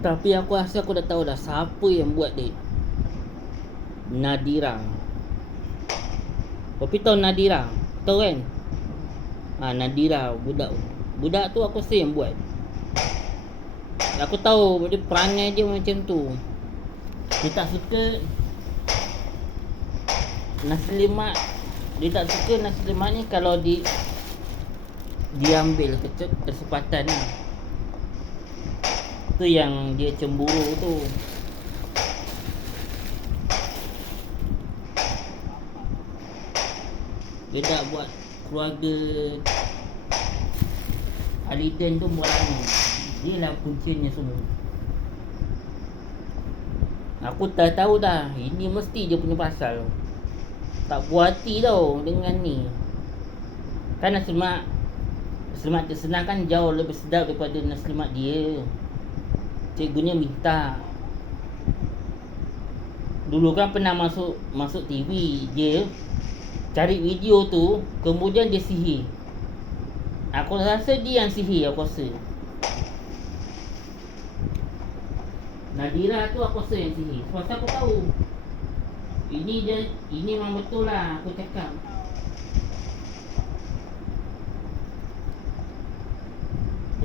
Tapi aku rasa aku dah tahu dah siapa yang buat dia. Nadira. Tapi tahu Nadira? Tahu kan? Nadira, budak tu aku rasa yang buat. Aku tahu dia perangai dia macam tu. Dia tak suka nasi lemak. Dia tak suka nasi lemak ni kalau diambil kesempatan ni. Tu yang dia cemburu tu. Dia tak buat keluarga Aliden tu buat lama. Dia lah puncanya semua. Aku dah tahu dah, ini mesti dia punya pasal. Tak puas hati tau dengan ni. Kan nasi lemak tersenang kan jauh lebih sedap daripada nasi lemak dia. Cikgunya minta. Dulu kan pernah masuk TV dia cari video tu, kemudian dia sihir. Aku rasa dia yang sihir, aku rasa. Nadira tu aku rasa yang sihir. Sebab aku tahu ini memang betul lah aku cakap.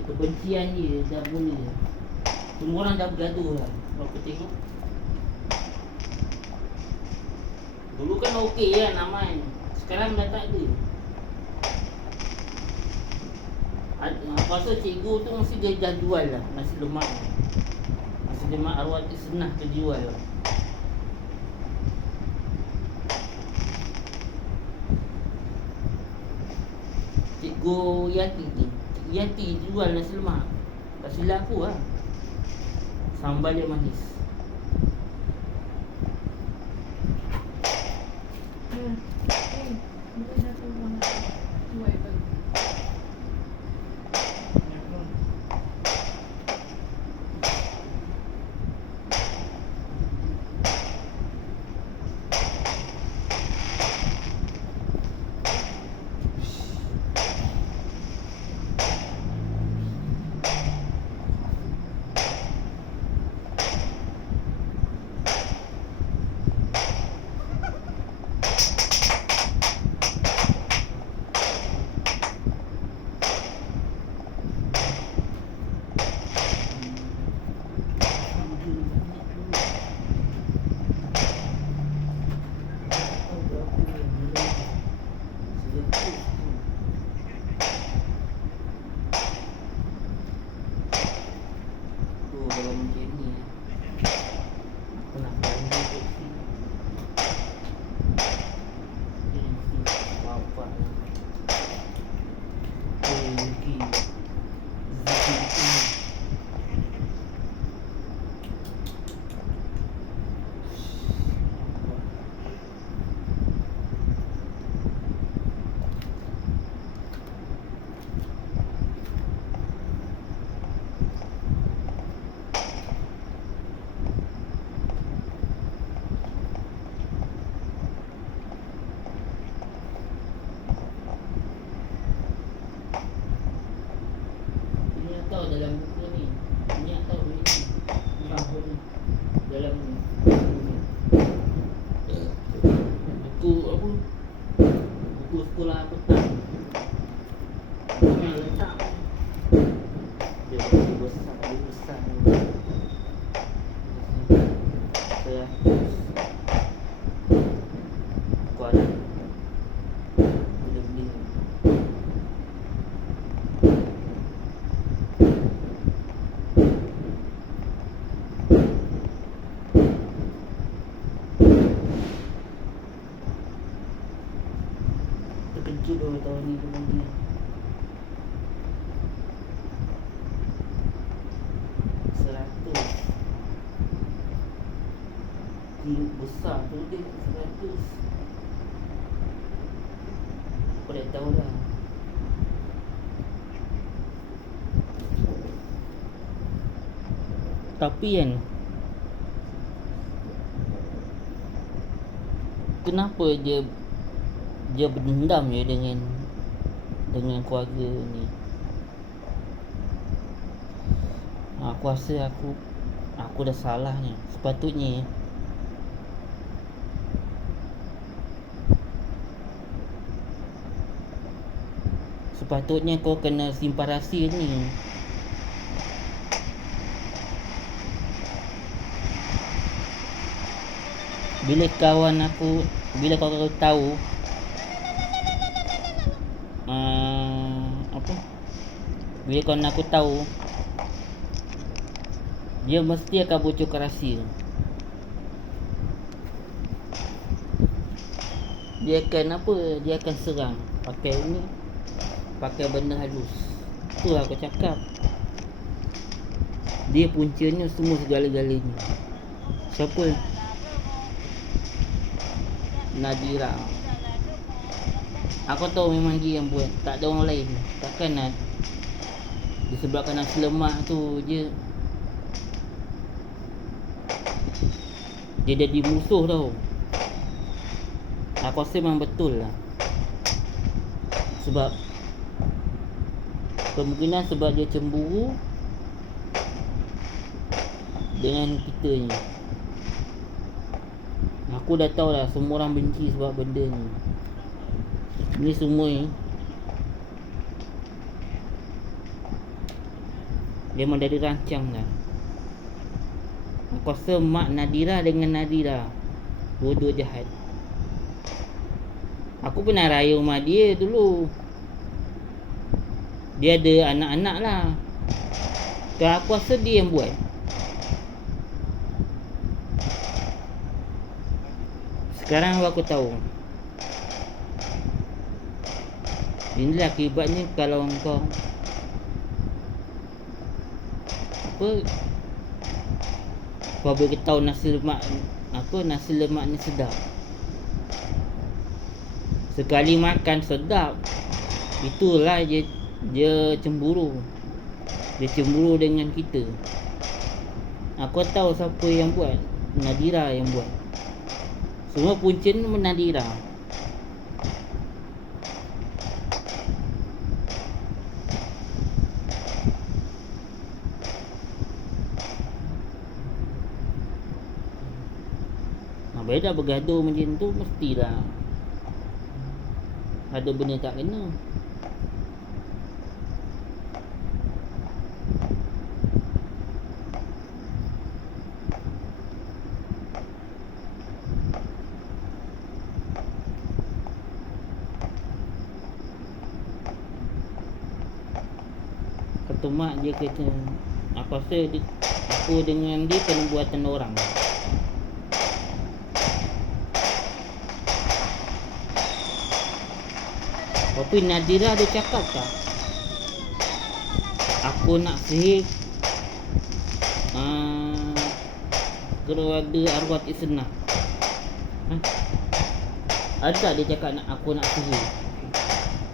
Kebencian dia dah mula. Semua orang dah bergaduh lah. Kalau aku tengok dulu kan okey kan aman. Sekarang dah tak ada. Aku rasa cikgu tu mesti dia dah jual lah nasi lemak. Nasi lemak arwah senah terjual lah. Cikgu Yati jual nasi lemak. Tak silap aku lah. Sambal dia manis. Dalam buku ni minyak tahu ni dalam buku apa, buku sekolah petang yang letak dia besar saya aku ada beli terkejut 2 tahun ni kemudian. Besar tu dia 100. Kau dah tahu lah. Tapi kan kenapa dia berdendam je dengan keluarga ni. Aku rasa aku Aku dah salahnya. Sepatutnya kau kena simpan rahsia ni. Bila kau tahu bila kawan aku tahu, dia mesti akan bocorkan rahsia. Dia akan serang pakai benda halus. Itulah aku cakap, dia puncanya semua segala-galanya. Siapa? Nadira. Aku tahu memang dia yang buat, tak ada orang lain. Takkan disebabkan nasi lemak tu je dia jadi musuh tau. Aku rasa memang betul lah. Sebab kemungkinan sebab dia cemburu dengan kita ni. Aku dah tahu lah semua orang benci sebab benda ni. Ni semua ni memang dah dirancang lah. Aku rasa mak Nadira dengan Nadira dua-dua jahat. Aku pernah raya rumah dia dulu. Dia ada anak-anak lah. Dan aku rasa dia yang buat. Sekarang aku tahu. Inilah akibatnya kalau kau kau beritahu nasi lemak ni sedap. Sekali makan sedap, itulah dia cemburu. Dia cemburu dengan kita. Aku tahu siapa yang buat. Nadira yang buat. Semua punca ni Nadira. Bila dah bergaduh macam tu, mestilah ada benda tak kena. Kata mak dia kata, aku rasa aku dengan dia kena buatan orang. Tapi Nadira ada cakap tak? Aku nak sihir keluarga arwah Isnah. Ada tak dia cakap aku nak sihir?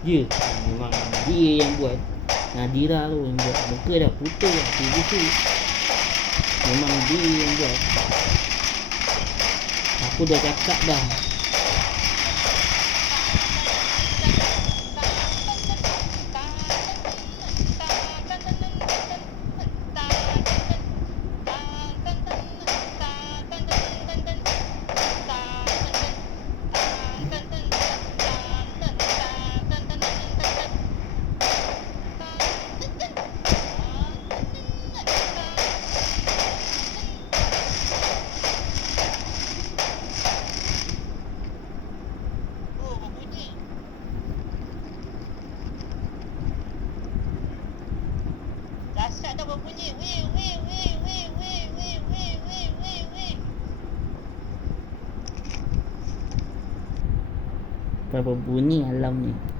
Ya, memang dia yang buat. Nadira tu yang buat. Muka dah putih dah, tu. Memang dia yang buat. Aku dah cakap dah. Dah berbunyi. Berapa bunyi alam ni.